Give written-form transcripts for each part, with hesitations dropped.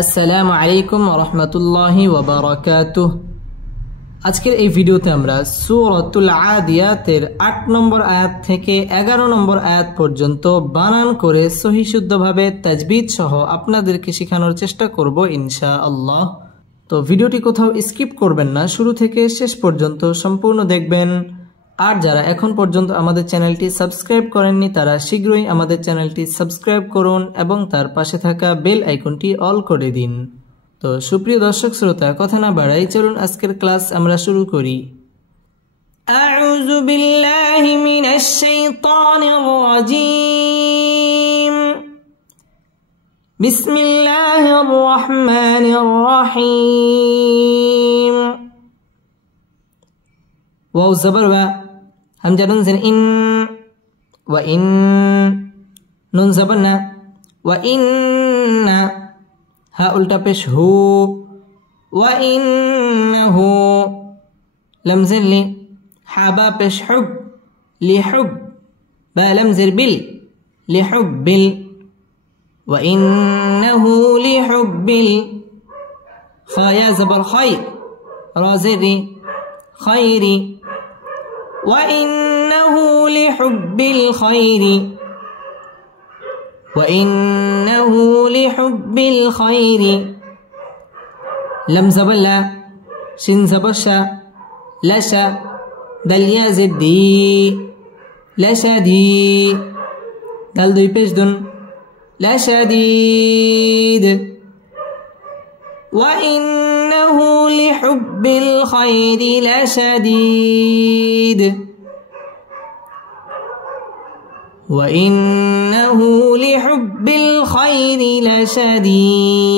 আসসালামু আলাইকুম ওয়া রাহমাতুল্লাহি ওয়া বারাকাতুহু। আজকের এই ভিডিওতে আমরা সূরাতুল আদিয়াতের ৮ নম্বর আয়াত থেকে ১১ নম্বর আয়াত পর্যন্ত বানান করে সহিহ শুদ্ধভাবে তাজবিদ সহ আপনাদেরকে শেখানোর চেষ্টা করব ইনশাআল্লাহ। তো ভিডিওটি কোথাও স্কিপ করবেন না, শুরু থেকে শেষ পর্যন্ত সম্পূর্ণ দেখবেন। আর যারা এখন পর্যন্ত আমাদের চ্যানেলটি সাবস্ক্রাইব করেননি তারা শীঘ্রই আমাদের চ্যানেলটি সাবস্ক্রাইব করুন এবং তার পাশে থাকা বেল আইকনটি অল করে দিন। তো সুপ্রিয় দর্শক শ্রোতা, কথা না বাড়াই চলুন আজকের ক্লাস আমরা শুরু করি। আউযু বিল্লাহি মিনাশ শাইতানির রাজীম। বিসমিল্লাহির রহমানির রহিম। ওয়াও জবর ওয়া, হামজা নুন জের ইন, ওয়া ইন, নুন জবর না, ওয়া ইন্না, হা উল্টা পেশ হু, ওয়া ইন্নাহু, লাম জের লি, হা বা পেশ হুব, লিহুব, বা লাম জের বিল, লিহুব্বিল, ওয়া ইন্নাহু লিহুব্বিল, খা ইয়া জবর খাই, রা জের রি, খাইরি, وإنه لحب الخير، وإنه لحب الخير، لم زبر لا، شن زبر شا، لشا، دل يا زدي، لشدي، دل دوي پیش دن، لشديد، وإنه لحب الخير لشديد، وإنه لحب الخير لشديد।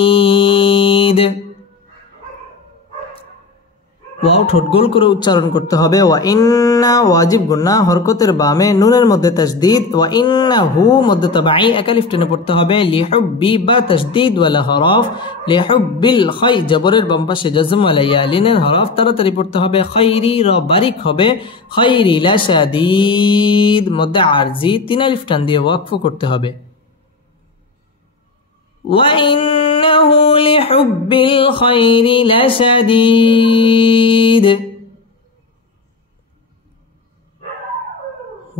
ওয়াও ঠোঁট গোল করে উচ্চারণ করতে হবে। ওয়া ইন্না ওয়াজিব গুন্না, হরকতের বামে নুনের মধ্যে তাসদীদ। ওয়া ইন্নাহু মধ্যে তাবাঈ একা লিফ টেনে পড়তে হবে। লিহুব্বি বা তাসদীদ ওয়ালা হরফ। লিহুব্বিল খাই জবরের বাম পাশে জজম ওয়ালা ইয়া লিনের হরফ তাড়াতাড়ি পড়তে হবে। খাইরি র বারিক হবে। খাইরি লাশাদীদ মধ্যে আরজি ৩ আলিফ টান দিয়ে ওয়াকফ করতে হবে। وإنه لحب الخير لشديد،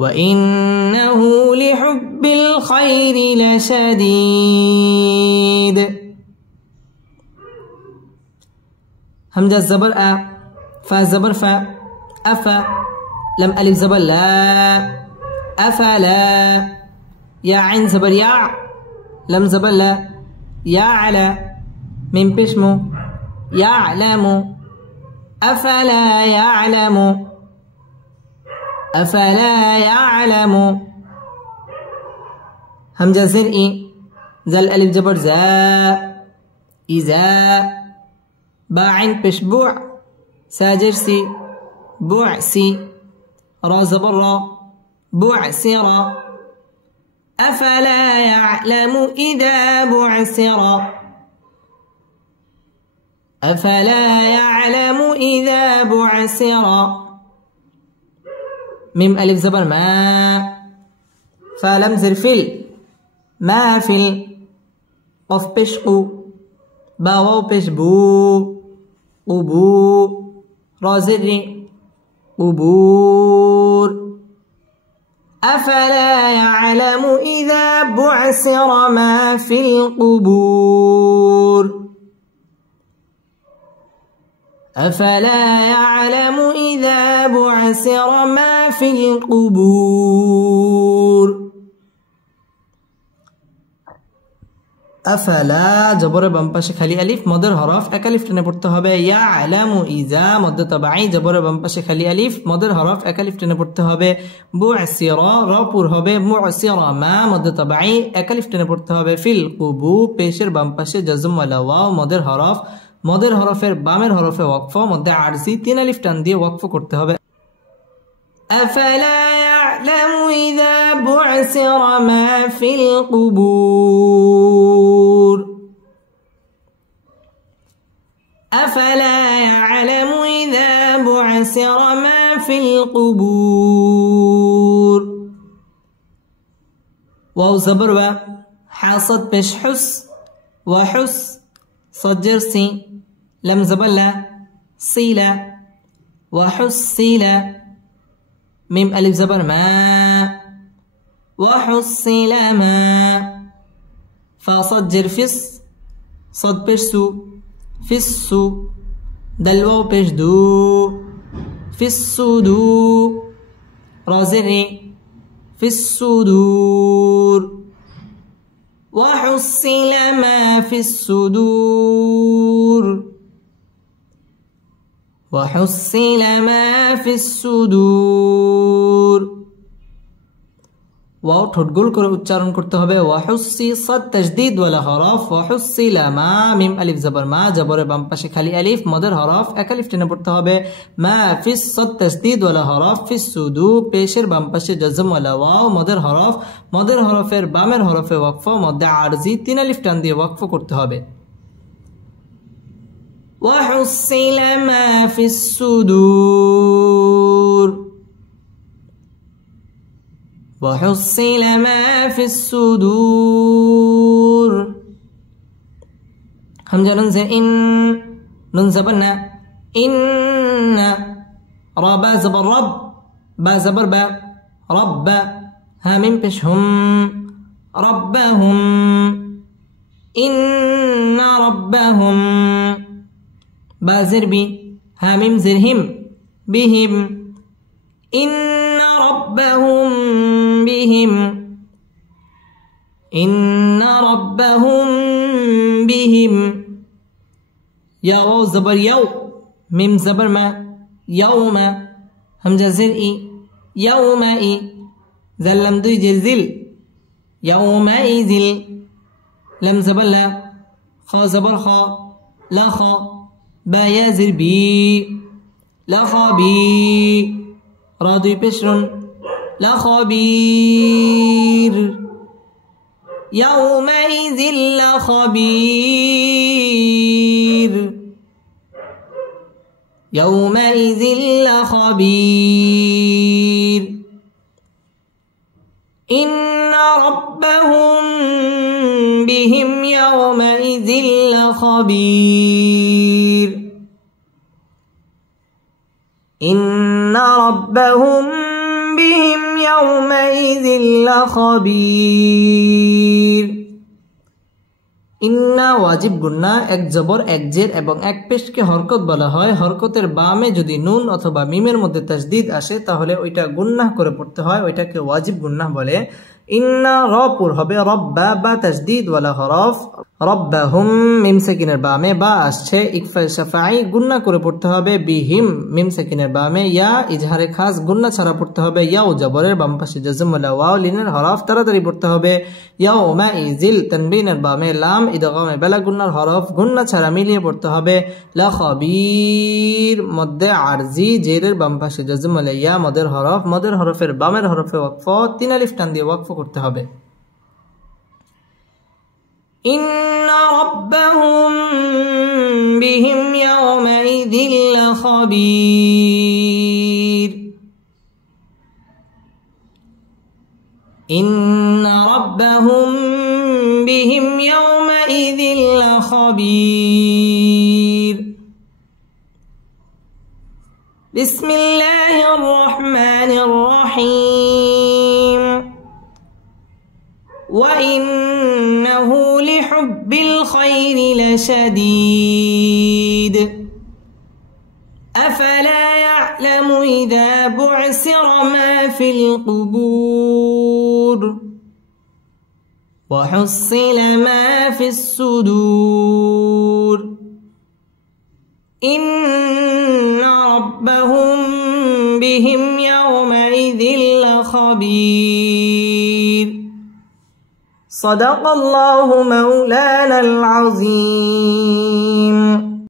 وإنه لحب الخير لشديد، همزة زبر أ، فا زبر فا، أفا، لم ألف زبر لا، أفلا، يا عين زبر يا، لم زبر لا، يا على، من بشمو، يعلم، أفلا يعلم، أفلا يعلم، همزة زرئي، زل ألف جبر زا، إذا، باعين بشبوع، ساجرسي، بوعسي، را زبر را، بوعسرا، أفلا يعلم إذا بعثر، أفلا يعلم إذا بعثر، ميم ألف زبر ما، فلم زر فل، ما فل، قف بشقو، باو بشبو، قبو، رازري، قبور، أفلا يعلم إذا بعثر ما في القبور، أفلا يعلم إذا بعثر ما في القبور، أفلا জবরের বাম পাশে খালি আলিফ মদের হরফ এক আলিফ টেনে পড়তে হবে। ইয়ালামু ইজা মদ্দে তাবাঈ জবরের বাম পাশে খালি আলিফ মদের হরফ এক আলিফ টেনে পড়তে হবে। বুআসিরা র পুর হবে। মুআসিরা মা মদ্দে তাবাঈ এক আলিফ টেনে পড়তে হবে। ফিল কুবু পেশের বাম পাশে জজম ওয়ালা ওয়াও মদের হরফ, মদের হরফের বামের হরফে ওয়াকফ মধ্যে আরজি ৩ আলিফ টান দিয়ে ওয়াকফ করতে হবে। أفلا يعلم إذا بعثر ما في القبور، أفلا يعلم إذا بعثر ما في القبور، واو زبر و، حاصد بش حس وحس صاد زر سي لم زبر لا سيلا وحصيلا ميم ألف زبر ما وحصل ما فا صاد زر فس صاد بيرسو فسو دال واو بيش دو فسودو را زر في الصدور وحصل ما في الصدور وحصل ما في الصدور ওয়াও ঠোঁট গোল করে উচ্চারণ করতে হবে ওয়াহুসি সাদ তাজদীদ ওয়ালা হরফ ওয়াহুসিলা মা মিম আলিফ জবর মা জবরের বাম পাশে খালি আলিফ মদের হরফ এক আলিফ টেনে পড়তে হবে মা ফিস সাদ তাজদীদ ওয়ালা হরফ ফিস সুদু পেশের বাম পাশে জজম ওয়ালা ওয়াও মদের হরফের বামের হরফে ওয়াকফ মধ্যে আরজি তিন আলিফ টান দিয়ে ওয়াকফ করতে হবে ওয়াহুসিলা মা ফিস সুদুর وحصل ما في الصدور همزة ننزل إن ننزبنا إن ربا زبر رب با زبر با رب هامين بشهم ربهم إن ربهم با زربي هامين زرهم بهم إن ربهم بهم إن ربهم بهم يا واو زبر يو ميم زبر ما يوم همزة زر إي يوم إي زلم دوي جزل يوم إذل لم زبر لا خا زبر خا لا خا با يا زر بي لا خا بي رادوي بشرن لا خبير يومئذ لا خبير يومئذ لا خبير إن ربهم بهم يومئذ لخبير إن ربهم بهم يومئذ لخبير ইন্না ওয়াজিব গুন্না এক জবর এক জের এবং এক পেশকে হরকত বলা হয় হরকতের বামে যদি নুন অথবা মিমের মধ্যে তাসদীদ আসে তাহলে ওইটা গুন্নাহ করে পড়তে হয় ওইটাকে ওয়াজিব গুন্নাহ বলে ইন্না রপুর হবে রব্বা বা তাসদীদ ওয়ালা হরফ রব্বাহুম মিম সাকিনের বামে বা আসছে ইকফা শাফাই গুন্না করে পড়তে হবে বিহিম মিম সাকিনের বামে ইয়া ইজহারে খাস গুন্না ছাড়া পড়তে হবে ইয়াও জবরের বাম পাশে জজম ওয়ালা ওয়াও লিনের হরফ তাড়াতাড়ি পড়তে হবে ইয়াউমাইজিল তানবিনের বামে লাম ইদগামে বেলা গুন্নার হরফ গুন্না ছাড়া মিলিয়ে পড়তে হবে লা খবীর মধ্যে আরজি জেরের বাম পাশে জজম ওয়ালা ইয়া মদের হরফের বামের হরফে ওয়াকফ তিন আলিফ টান দিয়ে ওয়াকফ করতে হবে إن ربهم بهم يومئذ لخبير إن ربهم بهم يومئذ لخبير بسم الله الرحمن الرحيم وإنه لحب الخير لشديد أفلا يعلم إذا بعثر ما في القبور وحصل ما في الصدور إن ربهم بهم يومئذ لخبير صدق الله مولانا العظيم.